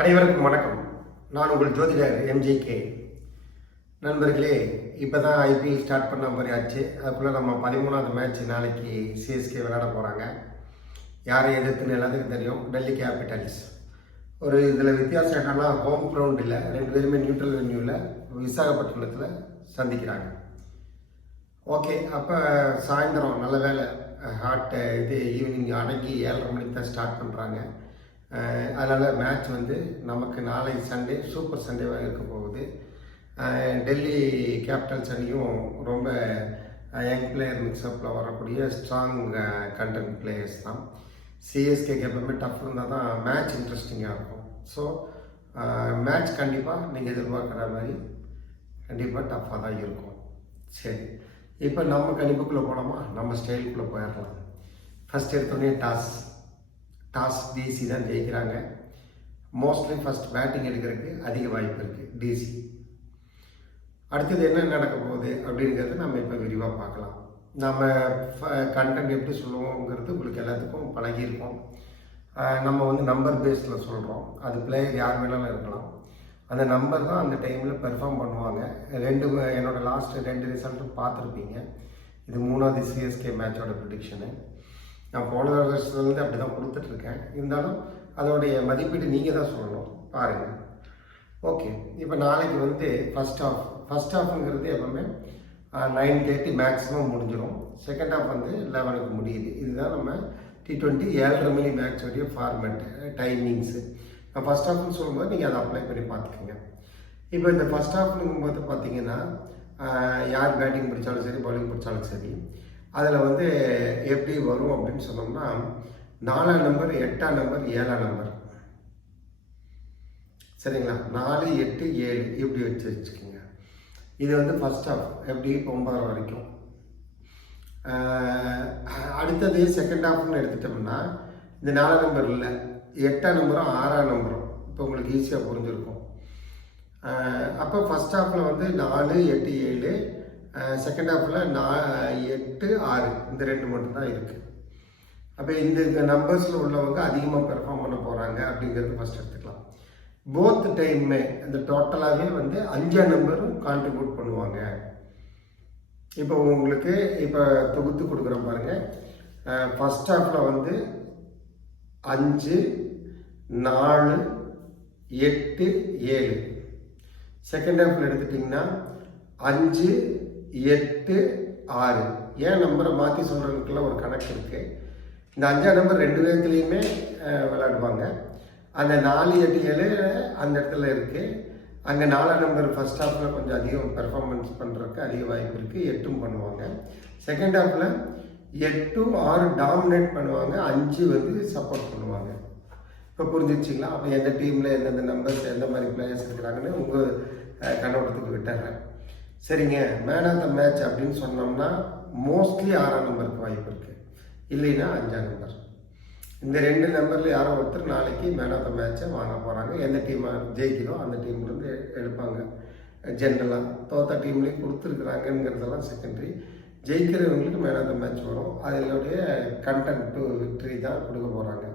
அனைவருக்கும் வணக்கம். நான் உங்கள் ஜோதிடர் எம்ஜிகே நண்பர்களே இப்போ தான் ஐபிஎல் ஸ்டார்ட் பண்ண மாதிரி ஆச்சு. அதுக்குள்ளே நம்ம பதிமூணாவது மேட்ச் நாளைக்கு சிஎஸ்கே விளையாட போகிறாங்க யாரை எதிர்த்துன்னு எல்லாத்துக்கும் தெரியும். டெல்லி கேபிட்டல்ஸ் ஒரு இதில் வித்தியாசம் என்னன்னா ஹோம் கிரவுண்ட் இல்லை ரெண்டு பேருமே நியூட்ரல் வென்யூவில் விசாகப்பட்டினத்தில் சந்திக்கிறாங்க. ஓகே அப்போ சாயந்தரம் நல்ல வேலை ஹார்ட்டு இது ஈவினிங் அடங்கி ஏழரை மணிக்கு தான் ஸ்டார்ட் பண்ணுறாங்க அதனால் மேட்ச் வந்து நமக்கு நாளை சண்டே சூப்பர் சண்டேவாக இருக்க போகுது. டெல்லி கேபிட்டல்ஸ் அணியும் ரொம்ப யங் பிளேயர் மிக்ஸ்அப்பில் வரக்கூடிய ஸ்ட்ராங் கண்டென்ட் பிளேயர்ஸ் தான். சிஎஸ்கேக்கு எப்பவுமே டஃப் இருந்தால் தான் மேட்ச் இன்ட்ரெஸ்டிங்காக இருக்கும். ஸோ மேட்ச் கண்டிப்பாக நீங்கள் எதிர்பார்க்குற மாதிரி கண்டிப்பாக டஃப்பாக தான் இருக்கும். சரி. இப்போ நம்ம கணிப்புக்குள்ளே போனோமா நம்ம ஸ்டைலுக்குள்ளே போயிடலாம். ஃபஸ்ட் எடுத்தோடனே டாஸ் டாஸ் டிசி தான் ஜெயிக்கிறாங்க. மோஸ்ட்லி ஃபஸ்ட் பேட்டிங் எடுக்கிறதுக்கு அதிக வாய்ப்பு இருக்குது டிசி அடுத்தது என்ன நடக்க போகுது அப்படிங்கிறத நம்ம இப்போ விரிவாக பார்க்கலாம். நம்ம கண்டென்ட் எப்படி சொல்லுவோங்கிறது உங்களுக்கு எல்லாத்துக்கும் பழகியிருக்கோம். நம்ம வந்து நம்பர் பேஸில் சொல்கிறோம் அது பிளேயர் யார் வேணாலும் இருக்கலாம். அந்த நம்பர் தான் அந்த டைமில் பெர்ஃபார்ம் பண்ணுவாங்க. ரெண்டு என்னோடய லாஸ்ட் ரெண்டு ரிசல்ட்டும் பார்த்துருப்பீங்க. இது மூணாவது சிஎஸ்கே மேட்சோட ப்ரிடிக்ஷனு நான் போன வருஷத்துலேருந்து அப்படி தான் கொடுத்துட்ருக்கேன். இருந்தாலும் அதோடைய மதிப்பீடு நீங்கள் தான் சொல்லணும். பாருங்கள் ஓகே. இப்போ நாளைக்கு வந்து ஃபஸ்ட் ஆஃப் ஃபஸ்ட் ஆஃப்ங்கிறது எப்பவுமே நைன் தேர்ட்டி மேக்ஸிமம் முடிஞ்சிடும் செகண்ட் ஆஃப் வந்து லெவனுக்கு முடியுது. இதுதான் நம்ம டி ட்வெண்ட்டி ஏழரை மணி மேட்ச் வரைய ஃபார்மேட் டைமிங்ஸு நான் ஃபஸ்ட் ஆஃப்னு சொல்லும்போது நீங்கள் அதை அப்ளை பண்ணி பார்த்துக்கோங்க. இப்போ இந்த ஃபஸ்ட் ஆஃப்னுங்கும்போது பார்த்தீங்கன்னா யார் பேட்டிங் பிடிச்சாலும் சரி பவுலிங் பிடிச்சாலும் சரி அதில் வந்து எப்படி வரும் அப்படின்னு சொன்னோம்னா நாலாம் நம்பர் எட்டாம் நம்பர் ஏழாம் நம்பர். சரிங்களா? நாலு எட்டு ஏழு. இப்படி வச்சு வச்சுக்கோங்க. இது வந்து ஃபஸ்ட் ஆஃப் எப்படி? இப்போ வரைக்கும். அடுத்தது செகண்ட் ஆஃப்னு எடுத்துட்டோம்னா இந்த நாலாம் நம்பர் இல்லை. எட்டாம் நம்பரும் ஆறாம் நம்பரும். இப்போ உங்களுக்கு ஈஸியாக புரிஞ்சிருக்கும். அப்போ ஃபஸ்ட் ஆஃபில் வந்து நாலு எட்டு ஏழு செகண்ட் ஹாஃபில் நா எட்டு ஆறு இந்த ரெண்டு மட்டும் தான் இருக்குது அப்போ இந்த நம்பர்ஸில் உள்ளவங்க அதிகமாக பெர்ஃபார்ம் பண்ண போகிறாங்க அப்படிங்கிறது ஃபஸ்ட் எடுத்துக்கலாம். போத் டைமுமே இந்த டோட்டலாகவே வந்து அஞ்சா நம்பரும் கான்ட்ரிபியூட் பண்ணுவாங்க. இப்போ உங்களுக்கு இப்போ தொகுத்து கொடுக்குறோம் பாருங்கள் ஃபஸ்ட் ஹாஃபில் வந்து அஞ்சு நாலு எட்டு ஏழு. செகண்ட் ஹாஃபில் எடுத்துட்டிங்கன்னா அஞ்சு எட்டு ஆறு. ஏன் நம்பரை மாற்றி சொல்கிறதுக்குள்ள ஒரு கணக்கு இருக்குது இந்த அஞ்சாம் நம்பர் ரெண்டு பேர்த்துலேயுமே விளையாடுவாங்க. அந்த நாலு எட்டு ஏழு அந்த இடத்துல இருக்குது அங்கே நாலாம் நம்பர் ஃபஸ்ட் ஹாஃபில் கொஞ்சம் அதிகம் பெர்ஃபார்மன்ஸ் பண்ணுறதுக்கு அதிக வாய்ப்பு இருக்குது எட்டும் பண்ணுவாங்க. செகண்ட் ஹாஃபில் எட்டும் ஆறு டாமினேட் பண்ணுவாங்க. அஞ்சு வந்து சப்போர்ட் பண்ணுவாங்க. இப்போ புரிஞ்சிச்சிங்களா அப்போ எந்த டீமில் எந்தெந்த நம்பர்ஸ் எந்த மாதிரி பிளேயர்ஸ் இருக்கிறாங்கன்னு உங்கள் கண்ணோட்டத்துக்கு விட்டுறேன். சரிங்க மேன் ஆஃப் த மேட்ச் அப்படின்னு சொன்னோம்னா மோஸ்ட்லி ஆறாம் நம்பருக்கு வாய்ப்பு இருக்குது இல்லைன்னா அஞ்சாம் நம்பர் இந்த ரெண்டு நம்பரில் யாரோ ஒருத்தர் நாளைக்கு மேன் ஆஃப் த மேட்சை வாங்க போகிறாங்க எந்த டீம் ஜெயிக்குதோ அந்த டீம்லேருந்து எடுப்பாங்க. ஜென்ரலாக தோத்த டீம்லேயும் கொடுத்துருக்குறாங்கங்கிறதெல்லாம் செகண்டரி ஜெயிக்கிறவங்களுக்கு மேன் ஆஃப் த மேட்ச் வரும். அதனுடைய கண்டென்ட் டு விக்ட்ரி தான் கொடுக்க போகிறாங்க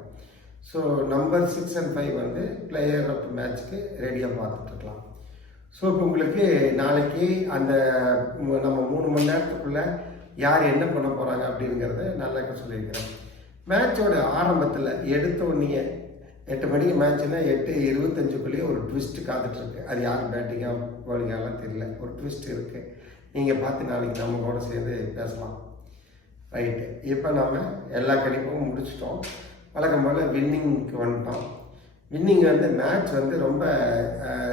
so number six and five வந்து பிளேயர் ஆஃப் மேட்ச்க்கு ரெடியாக பார்த்துட்ருக்கலாம் ஸோ இப்போ உங்களுக்கு நாளைக்கு அந்த நம்ம மூணு மணி நேரத்துக்குள்ளே யார் என்ன பண்ண போகிறாங்க அப்படிங்கிறத நல்லா சொல்லியிருக்கிறேன். மேட்சோட ஆரம்பத்தில் எடுத்த உடனே எட்டு மணிக்கு மேட்ச்னா எட்டு இருபத்தஞ்சுக்குள்ளேயே ஒரு ட்விஸ்ட் காத்துட்ருக்கு. அது யார் பேட்டிங்காக போலிங்காலாம் தெரியல. ஒரு ட்விஸ்ட் இருக்குது நீங்கள் பார்த்து நாளைக்கு நம்ம கூட சேர்ந்து பேசலாம். ரைட்டு இப்போ நாம் எல்லா கணிப்பும் முடிச்சிட்டோம். வழக்கம் போல் வின்னிங்க்கு வந்துட்டோம். வின்னிங் வந்து மேட்ச் வந்து ரொம்ப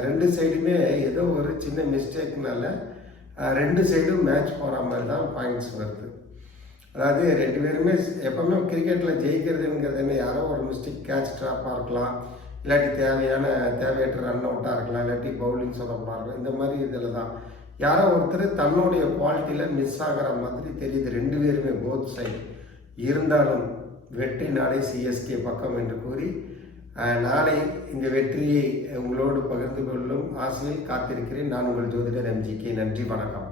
ரெண்டு சைடுமே ஏதோ ஒரு சின்ன மிஸ்டேக்னால ரெண்டு சைடும் மேட்ச் போகிற மாதிரி தான் பாயிண்ட்ஸ் வருது. அதாவது ரெண்டு பேருமே எப்பவுமே கிரிக்கெட்டில் ஜெயிக்கிறதுங்கிறது என்ன யாரோ ஒரு மிஸ்டேக் கேட்ச் ட்ராப்பாக இருக்கலாம். இல்லாட்டி தேவையான தேவையற்ற ரன் அவுட்டாக இருக்கலாம். இல்லாட்டி பவுலிங் சொதப்பலாக இருக்கலாம். இந்த மாதிரி இதில் தான். யாரோ ஒருத்தர் தன்னுடைய குவாலிட்டியில் மிஸ் ஆகிற மாதிரி தெரியுது. ரெண்டு பேருமே போத் சைடு இருந்தாலும் வெற்றி நாளை சிஎஸ்கே பக்கம் என்று கூறி நாளை இந்த வெற்றியை உங்களோடு பகிர்ந்து கொள்ளும் ஆசையில் காத்திருக்கிறேன். நான் உங்கள் ஜோதிடர் எம்ஜிக்கு நன்றி வணக்கம்.